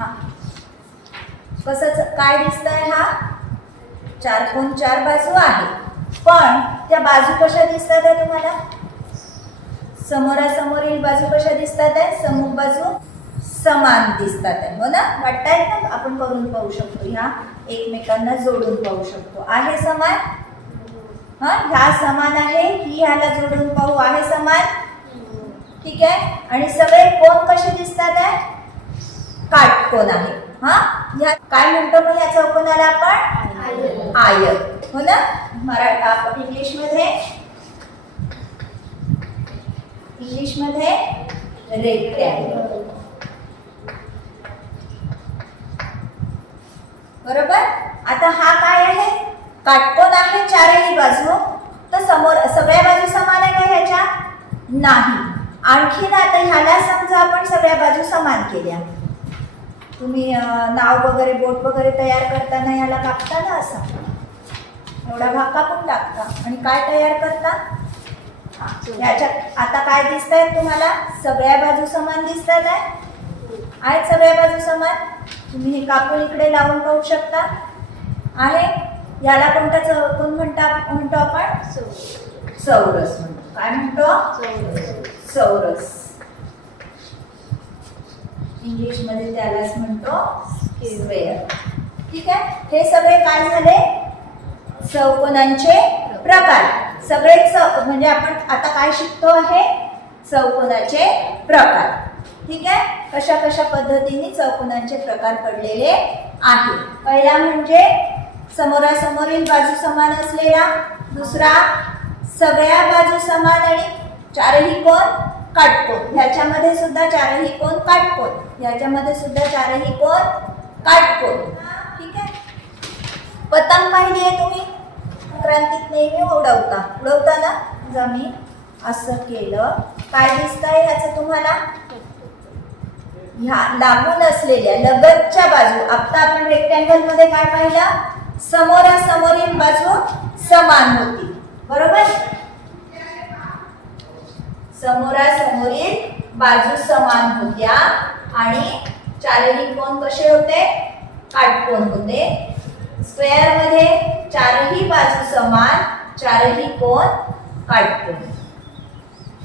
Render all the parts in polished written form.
हा कसं काय दिसतंय? हा चारकोन चार बाजू आहे, पण त्या बाजू कशा दिसतात आहे तुम्हाला? समोरासमोरील बाजू कशा दिसतात आहे? सम्मुख बाजू समान दिसतात आहे, हो ना? वाटतायत ना? आपण करून पाहू शकतो, ह्या एकमेकांना जोडून पाहू शकतो. आहे समान? हा, ह्या समान आहे, ही ह्याला जोडून पाहू, आहे समान. ठीक आहे. आणि सगळे कोण कसे दिसतात आहे? काटकोन आहे. हा, ह्या काय म्हणतो मग या चौकोनाला आपण? आयत, हो ना? मराठी इंग्लिश मध्ये रेक्टँगल. बरोबर. आता हा काय आहे? काटकोन आहे चारही बाजू. तर समोर सगळ्या बाजू समान आहे का ह्याच्या? नाही. आणखीन आता ह्याला समजा आपण सगळ्या बाजू समान केल्या. तुम्ही नाव वगैरे बोट वगैरे तयार करताना याला कापता ना, असा एवढा भाग कापून टाकता आणि काय तयार करता? ह्याच्यात आता काय दिसत आहेत तुम्हाला? सगळ्या बाजू समान दिसतात आहेत. सगळ्या बाजू समान. तुम्ही हे कापून इकडे लावून पाहू शकता. आहे. याला कोणता चौकोन म्हणतो आपण? चौरस म्हणतो. काय म्हणतो? चौरस. इंग्लिश मध्ये त्यालाच म्हणतो स्क्वेअर. ठीक आहे. हे सगळे काय झाले? चौकोनांचे प्रकार. सगळे म्हणजे आपण आता काय शिकतो आहे? चौकोनाचे प्रकार. ठीक आहे. कशा कशा पद्धतीने चौकोनांचे प्रकार पडलेले आहे. पहिला म्हणजे समोरासमोरील बाजू समान असलेला. दुसरा सगळ्या बाजू समान आणि चारही कोण काटकोन. ह्याच्यामध्ये सुद्धा चारही कोण काटकोन. ह्याच्यामध्ये सुद्धा चारही कोण काटकोन. ठीक आहे. पतंग पाहिली आहे तुम्ही? संक्रांतीत नेहमी उडवता ना? जर मी असं केलं, काय दिसतंय ह्याचं तुम्हाला? ह्या लागून असलेल्या लगतच्या बाजू. आता आपण रेक्टँगल मध्ये काय पाहिलं? समोरासमोरील बाजू समान होती. बरोबर. समोरासमोरील बाजू समान होत्या आणि चारही कोण कसे होते? काटकोन होते. स्क्वेअर मध्ये चारही बाजू समान, चारही कोण काटकोन.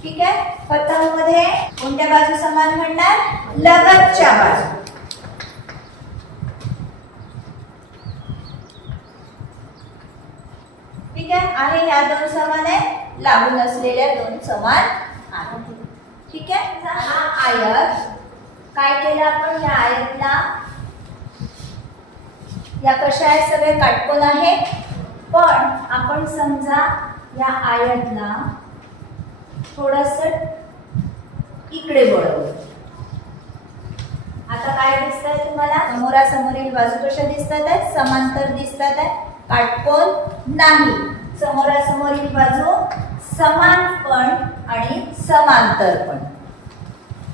ठीक आहे. पतंग मध्ये कोणत्या बाजू समान म्हणणार? लगतच्या बाजू. ठीक आहे. ह्या दोन समान आहे, लागून असलेल्या दोन समान आहेत. ठीक आहे. हा आयत काय केलं आपण? या आयतला या कशा आहेत? सगळे काटकोन आहेत. पण आपण समजा या आयतला थोडस इकडे वळवलं. आता काय दिसत आहे तुम्हाला? समोरासमोरील बाजू कशा दिसतात आहेत? समांतर दिसतात आहेत. काटकोन नाही. समोरासमोरील बाजू समान पण आणि समांतर पण.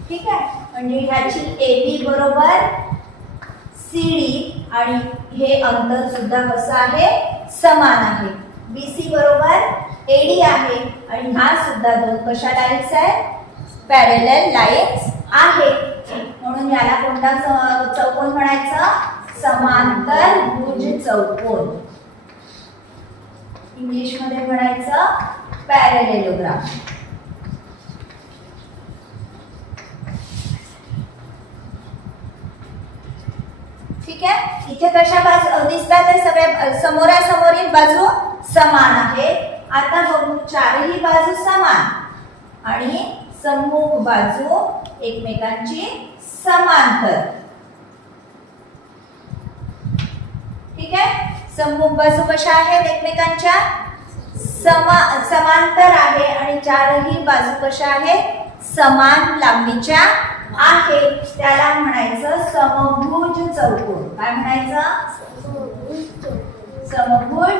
ठीक आहे. म्हणजे ह्याची AB बरोबर CD आणि हे अंतर सुद्धा कसं आहे? समान आहे. BC बरोबर AD आहे आणि हा सुद्धा दोन कशा लाईन्स आहेत? पॅरलल लाईन्स आहेत. म्हणून याला कोणता चौकोन म्हणायचं? समांतर भुज चौकोन. इंग्लिश मध्ये म्हणायचं पॅरलेलोग्राम. ठीक आहे. इथे कशा बाजू दिसतात? सगळ्या समोरासमोरील बाजू समान आहे. आता बघू, चारही बाजू समान आणि सम्मुख बाजू एकमेकांची समांतर. ठीक आहे. सम्मुख बाजू कशा आहेत? एकमेकांच्या समांतर आहे आणि चारही बाजू कशा आहेत? समान लांबीच्या आहेत. त्याला म्हणायचं समभुज चौकोन. काय म्हणायचं? समभुज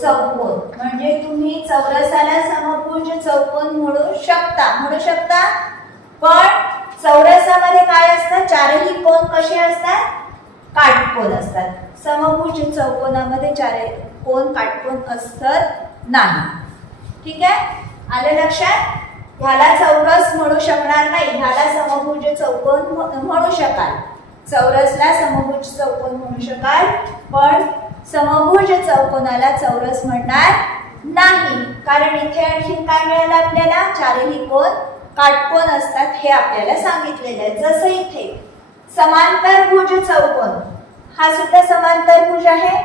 चौकोन. म्हणजे तुम्ही चौरसाला समभुज चौकोन म्हणू शकता. पण चौरसामध्ये काय असतं? चारही कोण कसे असतात? काटकोन असतात. समभुज चौकोनामध्ये चारही कोण काटकोन असतात नाही. ठीक आहे. आलं लक्षात? ह्याला चौरस म्हणू शकणार नाही, ह्याला समभुज चौकोन म्हणू शकाल. चौरसला समभुज चौकोन म्हणू शकाल, पण समभुज चौकोनाला चौरस म्हणणार नाही, कारण इथे आणखी काय मिळालं आपल्याला, चारही कोन काटकोन असतात हे आपल्याला सांगितलेलं आहे. जसं इथे समांतरभुज चौकोन, हा सुद्धा समांतरभुज आहे.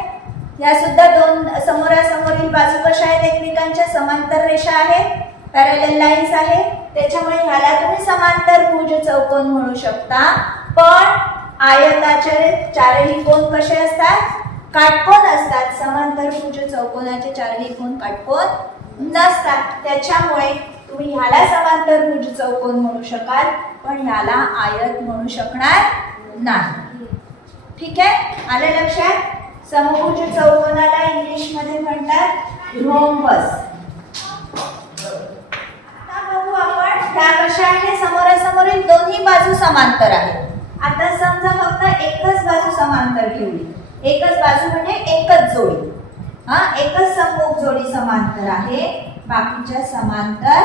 या सुद्धा दोन समोरासमोरील बाजू कशा आहेत, एकमेकांच्या समांतर रेषा आहेत, पॅरलल लाईन्स आहे, त्याच्यामुळे ह्याला तुम्ही समांतरभुज चौकोन म्हणू शकता. पण आयताचे चारही कोन कसे असतात, काटकोन असतात. समांतरभुज चौकोनाचे चारही कोन काटकोन नसतात, त्याच्यामुळे तुम्ही ह्याला समांतरभुज चौकोन म्हणू शकाल, पण ह्याला आयत म्हणू शकणार नाही. ठीक आहे, आलं लक्षात. समभुज चौकोनाला इंग्लिश मध्ये म्हणतात रोम्बस. आता बघू आपण ह्या कशा आहे, समोरासमोरील दोन्ही बाजू समांतर आहेत. आता समजा फक्त एकच बाजू समांतर ठेवली, एकच बाजू म्हणजे एकच जोडी, एकच सममुख जोडी समांतर आहे, बाकीच्या समांतर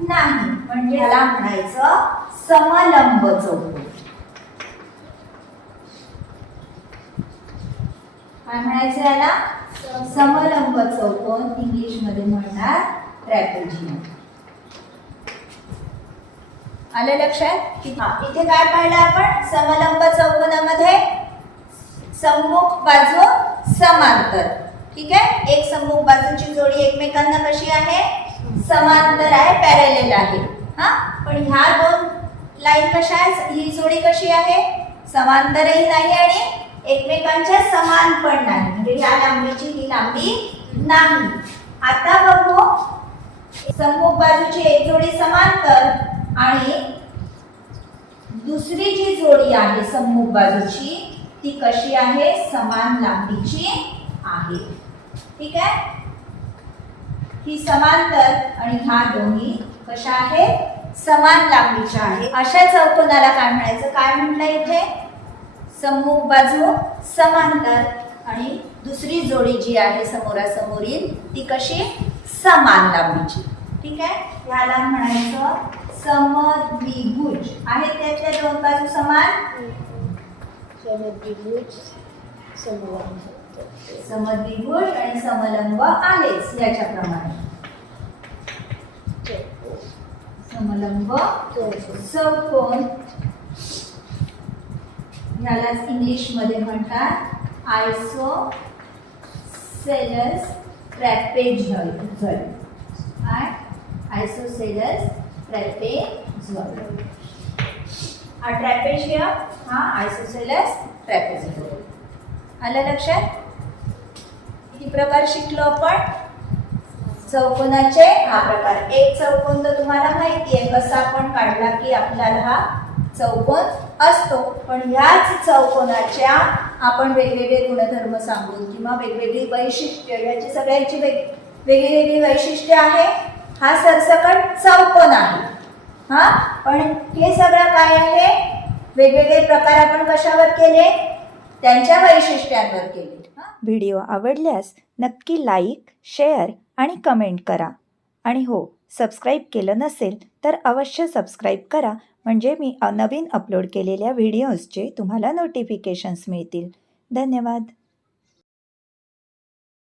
नाही, म्हणजे याला म्हणायचं समलंब चौकोन. काय म्हणायचं याला, समलंब चौकोन, इंग्लिश मध्ये म्हणणार ट्रॅपेझियम. आलं लक्षात. इथे काय पाहिलं आपण, समलंब चौकोनामध्ये सम्मुख बाजू समांतर. ठीक आहे, एक सम्मुख बाजूची जोडी एकमेकांना कशी आहे, समांतर आहे, पॅरलल आहे. पण ह्या दोन लाईन कशा आहेत, ही जोडी कशी आहे, समांतरही नाही आणि एकमेकांच्या समान पण नाही, म्हणजे ह्या लांबीची ही लांबी नाही. आता बघू सम्मुख बाजूची एक जोडी समांतर आणि दुसरी जी जोडी आहे सम्मुख बाजूची ती कशी आहे, समान लांबीची आहे. ठीक आहे, ही समांतर आणि ह्या दोन्ही कशा आहेत, समान लांबीच्या आहे. अशा चौकोनाला काय म्हणायचं, काय म्हटलं इथे, सम्मुख बाजू समांतर आणि दुसरी जोडी जी आहे समोरासमोरील ती कशी, समान लांबीची. ठीक आहे, याला म्हणायचं समद्विभुज. आहेत त्यातल्या दोन बाजू समान, समद्विभुज आणि समलंब आहेच याच्याप्रमाणे. समलंब चौकोन, ह्यालाच इंग्लिश मध्ये म्हणतात isosceles trapezoid. Isosceles trapezoid. Trapezium हा आयसोसेलेस ट्रॅपेझॉइड. आलं लक्षात. किती प्रकार शिकलो आपण चौकोनाचे. हा प्रकार, एक चौकोन तर तुम्हाला माहिती आहे कसा आपण काढला की आपल्याला हा चौकोन असतो, पण ह्याच चौकोनाच्या आपण वेगवेगळे गुणधर्म सांगून किंवा वेगवेगळी वैशिष्ट्य, याची सगळ्यांची वेगळी वैशिष्ट्य आहे. हा सरसकट चौकोन आहे. पण हे सगळं काय आहे, वेगवेगळे प्रकार आपण कशावर केले, त्यांच्या वैशिष्ट्यांवर केले. व्हिडिओ आवडल्यास नक्की लाईक, शेअर आणि कमेंट करा. आणि हो, सबस्क्राईब केलं नसेल तर अवश्य सबस्क्राईब करा, म्हणजे मी नवीन अपलोड केलेल्या व्हिडिओजचे तुम्हाला नोटिफिकेशन्स मिळतील. धन्यवाद.